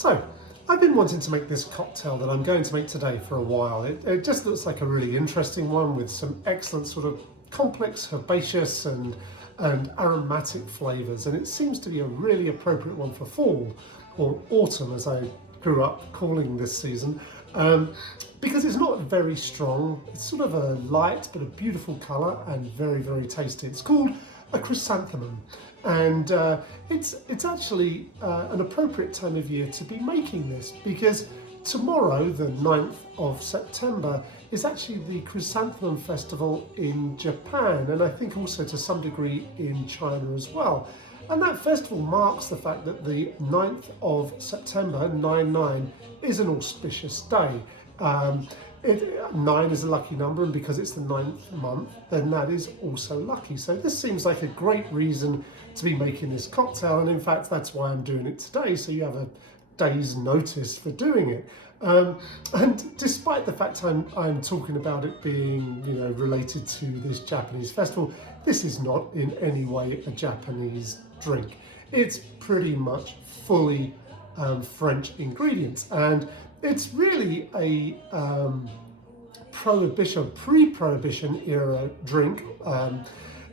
So, I've been wanting to make this cocktail that I'm going to make today for a while. It just looks like a really interesting one with some excellent sort of complex herbaceous and aromatic flavours, and it seems to be a really appropriate one for fall, or autumn as I grew up calling this season, because it's not very strong. It's sort of a light but a beautiful colour and very, very tasty. It's called a chrysanthemum, and it's actually an appropriate time of year to be making this, because tomorrow, the 9th of September, is actually the Chrysanthemum Festival in Japan, and I think also to some degree in China as well. And that festival marks the fact that the 9th of September, 9/9, is an auspicious day. 9 is a lucky number, and because it's the 9th month, then that is also lucky. So this seems like a great reason to be making this cocktail, and in fact that's why I'm doing it today, so you have a day's notice for doing it. And despite the fact I'm talking about it being, you know, related to this Japanese festival, this is not in any way a Japanese drink. It's pretty much fully French ingredients, and it's really a pre-prohibition era drink.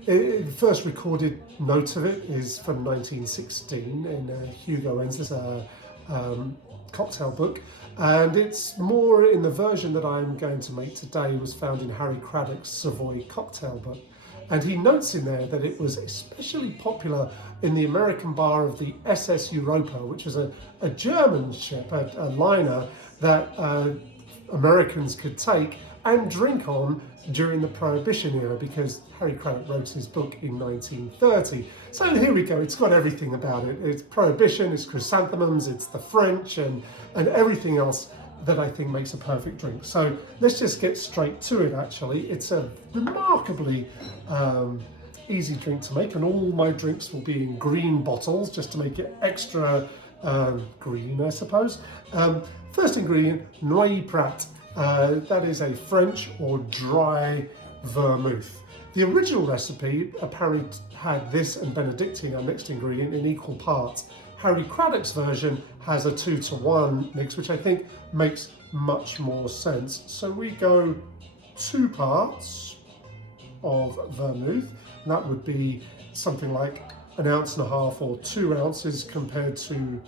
The first recorded note of it is from 1916 in Hugo Enns' cocktail book, and it's more in the version that I'm going to make today was found in Harry Craddock's Savoy cocktail book. And he notes in there that it was especially popular in the American bar of the SS Europa, which was a German ship, a liner that Americans could take and drink on during the Prohibition era, because Harry Craddock wrote his book in 1930. So here we go, it's got everything about it. It's Prohibition, it's chrysanthemums, it's the French, and everything else that I think makes a perfect drink. So let's just get straight to it actually. It's a remarkably easy drink to make, and all my drinks will be in green bottles just to make it extra green, I suppose. First ingredient, Noilly Prat. That is a French or dry vermouth. The original recipe apparently had this and Bénédictine, our next ingredient, in equal parts. Harry Craddock's version has a 2-to-1 mix, which I think makes much more sense. So we go 2 parts of vermouth, and that would be something like 1.5 ounces or 2 ounces compared to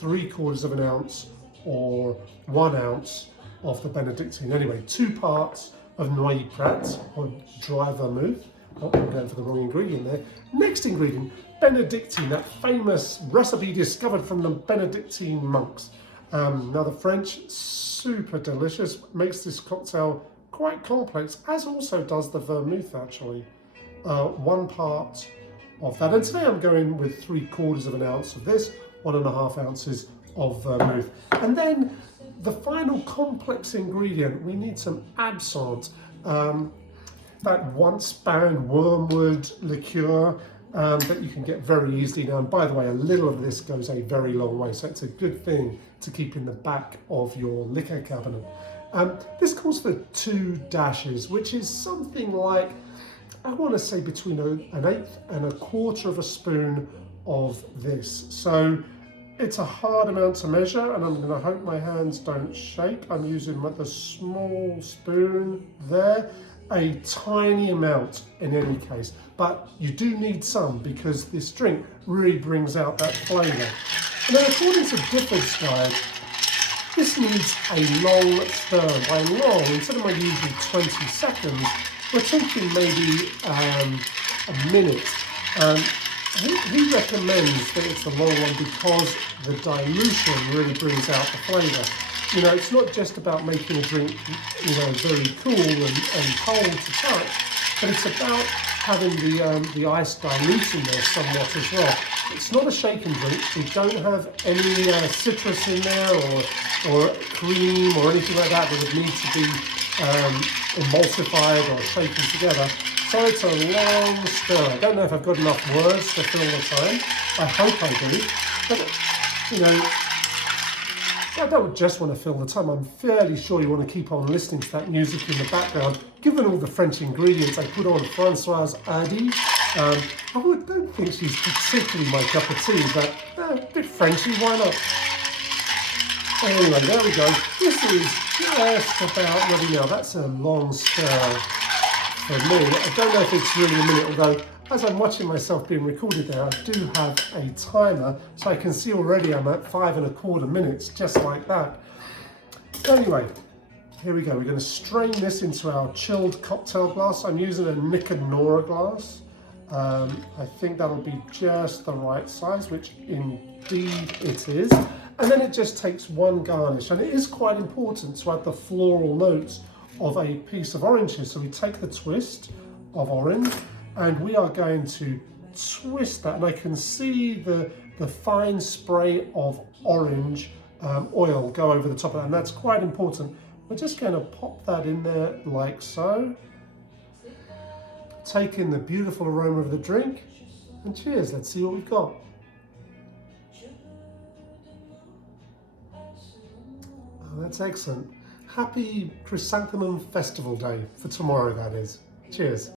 3/4 of an ounce or 1 ounce of the Bénédictine. Anyway, 2 parts of Noilly Prat, or dry vermouth. Oh, I'm going for the wrong ingredient there. Next ingredient, Bénédictine, that famous recipe discovered from the Benedictine monks. Now the French, super delicious, makes this cocktail quite complex, as also does the vermouth actually. 1 part of that, and today I'm going with 3/4 of an ounce of this, 1.5 ounces of vermouth. And then the final complex ingredient, we need some absinthe, that once banned wormwood liqueur that you can get very easily now. And by the way, a little of this goes a very long way, so it's a good thing to keep in the back of your liquor cabinet. This calls for 2 dashes, which is something like, I want to say between 1/8 and 1/4 of a spoon of this. So it's a hard amount to measure, and I'm going to hope my hands don't shake. I'm using the small spoon there, a tiny amount in any case, but you do need some because this drink really brings out that flavour. And then according to Difford's guide, this needs a long stir. By long, instead of my usual 20 seconds, we're talking maybe a minute. He recommends that it's a long one because the dilution really brings out the flavour. You know, it's not just about making a drink, you know, very cool and cold to touch, but it's about having the ice diluting there somewhat as well. It's not a shaken drink. We don't have any citrus in there or cream or anything like that would need to be emulsified or shaken together. So it's a long stir. I don't know if I've got enough words to fill the time. I hope I do. But, you know, I don't just want to fill the time. I'm fairly sure you want to keep on listening to that music in the background. Given all the French ingredients I put on Françoise Hardy, I don't think she's particularly my cup of tea, but a bit Frenchy, why not? Anyway, there we go. This is just about ready now. That's a long stir for me. I don't know if it's really a minute, although as I'm watching myself being recorded there, I do have a timer, so I can see already I'm at 5¼ minutes, just like that. Anyway, here we go. We're going to strain this into our chilled cocktail glass. I'm using a Nick and Nora glass. I think that'll be just the right size, which indeed it is. And then it just takes one garnish, and it is quite important to add the floral notes of a piece of orange here. So we take the twist of orange and we are going to twist that, and I can see the fine spray of orange oil go over the top of that, and that's quite important. We're just going to pop that in there like so. Take in the beautiful aroma of the drink, and cheers. Let's see what we've got. Oh, that's excellent. Happy Chrysanthemum Festival Day for tomorrow, that is. Cheers.